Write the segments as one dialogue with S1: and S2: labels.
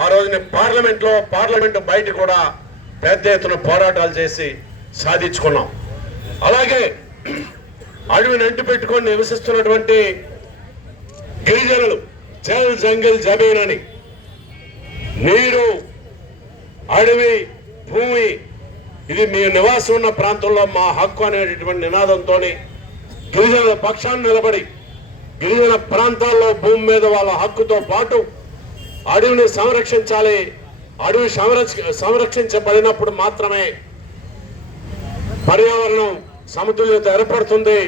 S1: ఆ రోజున పార్లమెంట్లో పార్లమెంట్ బయట కూడా పెద్ద ఎత్తున పోరాటాలు చేసి సాధించుకున్నాం. అలాగే అడవిని అంటి పెట్టుకొని నివసిస్తున్నటువంటి గిరిజనులు జల్ జంగిల్ జమీన్ అని. నీరు అడవి భూమి ఇది మీ నివాసం ఉన్న ప్రాంతంలో మా హక్కు అనేటటువంటి నినాదంతో గిరిజనుల పక్షాన్ని నిలబడి గిరిజన ప్రాంతాల్లో భూమి మీద వాళ్ళ హక్కుతో పాటు అడవిని సంరక్షించాలి. అడవి సంరక్ష సంరక్షించబడినప్పుడు మాత్రమే పర్యావరణం సమతుల్యత ఏర్పడుతుంది.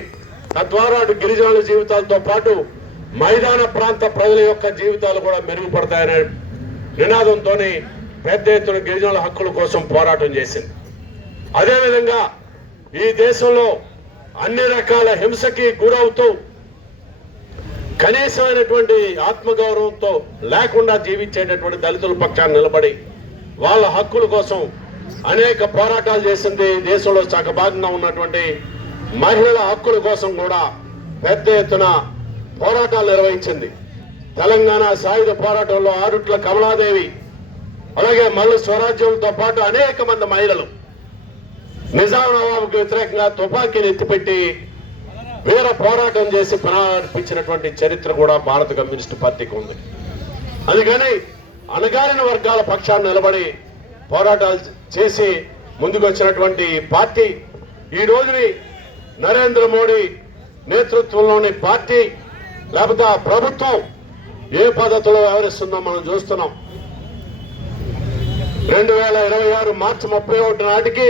S1: తద్వారా అటు గిరిజనుల జీవితాలతో పాటు మైదాన ప్రాంత ప్రజల యొక్క జీవితాలు కూడా మెరుగుపడతాయనే నినాదంతో పెద్ద ఎత్తున గిరిజనుల హక్కుల కోసం పోరాటం చేసింది. అదేవిధంగా ఈ దేశంలో అన్ని రకాల హింసకి గురవుతూ కనీసమైనటువంటి ఆత్మగౌరవంతో లేకుండా జీవించేటటువంటి దళితుల పక్షాన్ని నిలబడి వాళ్ళ హక్కుల కోసం అనేక పోరాటాలు చేసింది దేశంలో సగభాగంగా ఉన్నటువంటి మహిళల హక్కుల కోసం కూడా పెద్ద ఎత్తున పోరాటాలు నిర్వహించింది. తెలంగాణ సాయుధ పోరాటంలో ఆరుట్ల కమలాదేవి అలాగే మల్లు స్వరాజ్యంతో పాటు అనేక మంది మహిళలు నిజాం నవాబుకు వ్యతిరేకంగా తుపాకీని ఎత్తిపెట్టి వీర పోరాటం చేసి ప్రారంభించినటువంటి చరిత్ర కూడా భారత కమ్యూనిస్టు పార్టీకి ఉంది. అందుకని అణగారిన వర్గాల పక్షాన్ని నిలబడి పోరాటాలు చేసి ముందుకు వచ్చినటువంటి పార్టీ ఈ రోజుని నరేంద్ర మోడీ నేతృత్వంలోని పార్టీ లేకపోతే ఆ ప్రభుత్వం ఏ పద్ధతిలో వ్యవహరిస్తుందో మనం చూస్తున్నాం. రెండు వేల ఇరవై ఆరు మార్చి ముప్పై ఒకటి నాటికి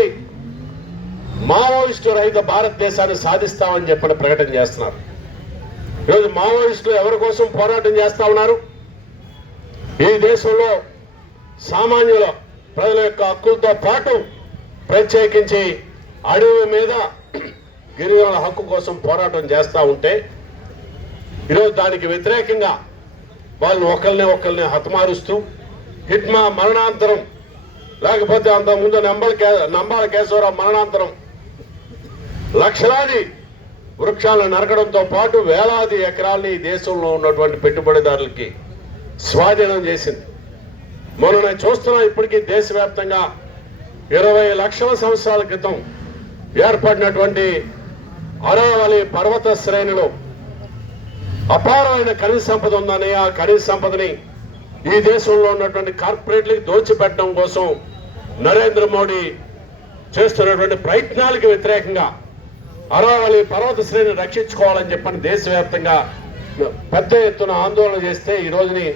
S1: మావోయిస్టు రహిత భారతదేశాన్ని సాధిస్తామని చెప్పని ప్రకటన చేస్తున్నారు. ఈరోజు మావోయిస్టులు ఎవరి కోసం పోరాటం చేస్తా ఉన్నారు? ఈ దేశంలో సామాన్యుల ప్రజల యొక్క హక్కులతో పాటు ప్రత్యేకించి అడవి మీద గిరిజనుల హక్కు కోసం పోరాటం చేస్తూ ఉంటే ఈరోజు దానికి వ్యతిరేకంగా వాళ్ళు ఒకరిని ఒకరిని హతమారుస్తూ హిట్మా మరణాంతరం లేకపోతే అంత ముందు నంబల కే నంబాల కేశవరావు మరణాంతరం లక్షలాది వృక్షాలను నరకడంతో పాటు వేలాది ఎకరాల్ని ఈ దేశంలో ఉన్నటువంటి పెట్టుబడిదారులకి స్వాధీనం చేసింది. మొన్న నేను చూస్తున్నా ఇప్పటికీ దేశవ్యాప్తంగా ఇరవై లక్షల సంవత్సరాల క్రితం ఏర్పడినటువంటి అరావళి పర్వత శ్రేణిలో అపారమైన ఖనిజ సంపద ఉందని ఆ ఖనిజ సంపదని ఈ దేశంలో ఉన్నటువంటి కార్పొరేట్లకు దోచిపెట్టడం కోసం నరేంద్ర మోడీ చేస్తున్నటువంటి ప్రయత్నాలకు వ్యతిరేకంగా అరావళి పర్వత శ్రేణిని రక్షించుకోవాలని చెప్పని దేశవ్యాప్తంగా పెద్ద ఎత్తున ఆందోళన చేస్తే ఈ రోజుని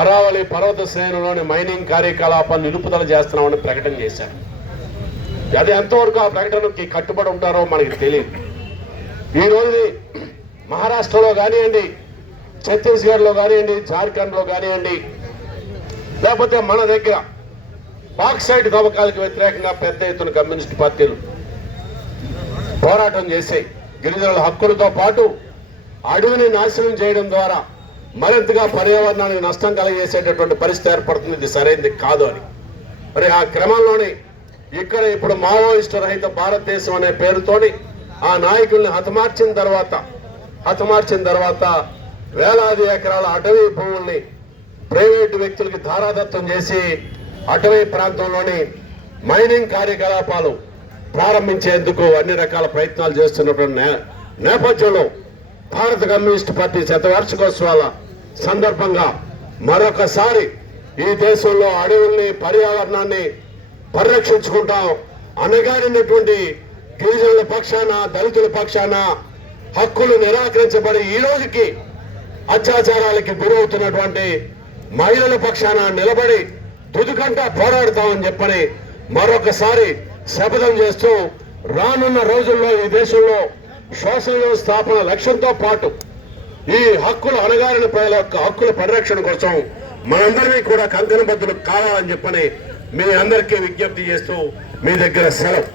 S1: అరావళి పర్వత శ్రేణిలోని మైనింగ్ కార్యకలాపాలు నిలుపుదల చేస్తున్నామని ప్రకటన చేశారు. అది ఎంతవరకు ఆ ప్రకటనకి కట్టుబడి ఉంటారో మనకి తెలియదు. ఈ రోజుని మహారాష్ట్రలో కానివ్వండి ఛత్తీస్గఢ్లో కానివ్వండి జార్ఖండ్లో కానివ్వండి లేకపోతే మన దగ్గర బాక్సైడ్ తవ్వకాలకు వ్యతిరేకంగా పెద్ద ఎత్తున కమ్యూనిస్ట్ పార్టీలు పోరాటం చేశాయి గిరిజనుల హక్కులతో పాటు అడవిని నాశనం చేయడం ద్వారా మరింతగా పర్యావరణానికి నష్టం కలగజేసేటటువంటి పరిస్థితి ఏర్పడుతుంది. ఇది సరైనది కాదు అని. మరి ఆ క్రమంలోనే ఇక్కడ ఇప్పుడు మావోయిస్టు రహిత భారతదేశం అనే పేరుతోని ఆ నాయకుల్ని హతమార్చిన తర్వాత హతమార్చిన తర్వాత వేలాది ఎకరాల అటవీ భూముల్ని ప్రైవేటు వ్యక్తులకి ధారాదత్తం చేసి అటవీ ప్రాంతంలోని మైనింగ్ కార్యకలాపాలు ప్రారంభించేందుకు అన్ని రకాల ప్రయత్నాలు చేస్తున్నటువంటి నే- నేపథ్యంలో భారత కమ్యూనిస్ట్ పార్టీ శతవార్షికోత్సవాల సందర్భంగా మరొకసారి ఈ దేశంలో అడవుల్ని పర్యావరణాన్ని పరిరక్షించుకుంటాం అనగారినటువంటి గిరిజనుల పక్షాన దళితుల పక్షాన హక్కులు నిరాకరించబడి ఈ రోజుకి అత్యాచారాలకి గురవుతున్నటువంటి మహిళల పక్షాన నిలబడి తుదికంటా పోరాడతామని చెప్పని మరొకసారి శపథం చేస్తూ రానున్న రోజుల్లో ఈ దేశంలో శ్వాస స్థాపన లక్ష్యంతో పాటు ఈ హక్కులు అణగారిన ప్రజల యొక్క హక్కుల పరిరక్షణ కోసం మనందరినీ కూడా కంకణబద్ధులు కావాలని చెప్పని మీ అందరికీ విజ్ఞప్తి చేస్తూ మీ దగ్గర సెలవు.